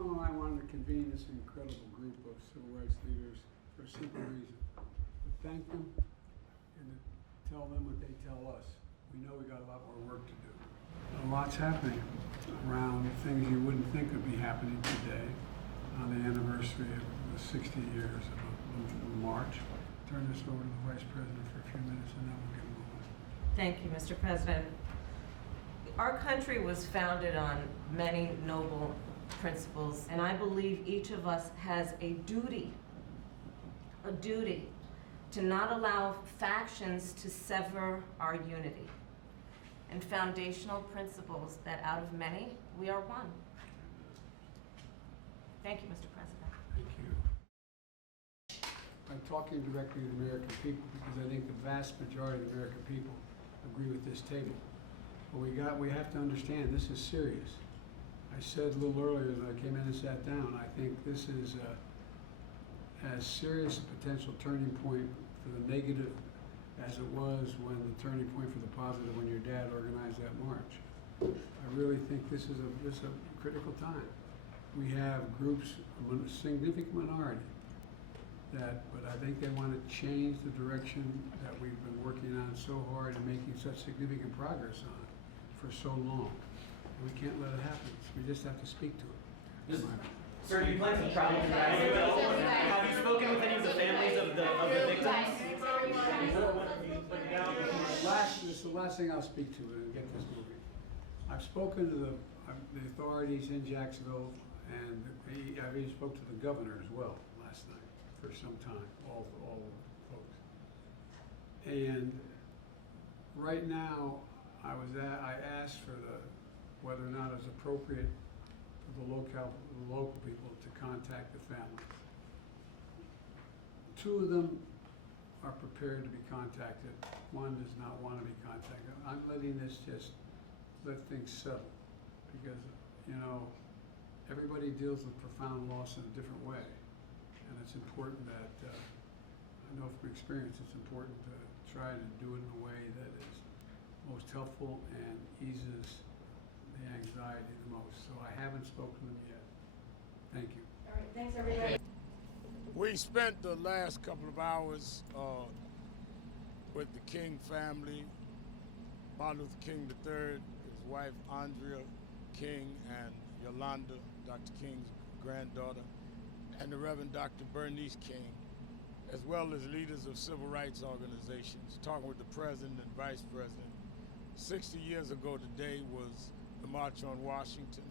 Obama and I wanted to convene this incredible group of civil rights leaders for a simple reason. To thank them and to tell them what they tell us. We know we got a lot more work to do. A lot's happening around things you wouldn't think would be happening today on the anniversary of the 60 years of March. Turn this over to the Vice President for a few minutes and then we'll get moving. Thank you, Mr. President. Our country was founded on many noble principles, and I believe each of us has a duty to not allow factions to sever our unity, and foundational principles that out of many, we are one. Thank you, Mr. President. Thank you. I'm talking directly to the American people because I think the vast majority of the American people agree with this table. But we have to understand this is serious. I said a little earlier when I came in and sat down, I think this is as serious a potential turning point for the negative as it was when the turning point for the positive when your dad organized that march. I really think this is a critical time. We have groups, a significant minority, but I think they want to change the direction that we've been working on so hard and making such significant progress on for so long. We can't let it happen. We just have to speak to it. Sir, do you plan to travel to Mexico? Have you spoken with any of the families of the victims? This is the last thing I'll speak to and get this moving. I've spoken to the authorities in Jacksonville, and I've even spoke to the governor as well last night for some time, all the folks. And right now, I asked for whether or not it was appropriate for the local people to contact the families. Two of them are prepared to be contacted. One does not want to be contacted. I'm letting this just let things settle because, you know, everybody deals with profound loss in a different way. And it's important that, I know from experience, it's important to try to do it in a way that is most helpful and eases the anxiety the most. So I haven't spoken to them yet. Thank you. All right, thanks everybody. We spent the last couple of hours with the King family, Martin Luther King III, his wife Andrea King, and Yolanda, Dr. King's granddaughter, and the Reverend Dr. Bernice King, as well as leaders of civil rights organizations, talking with the President and Vice President. 60 years ago today was the March on Washington.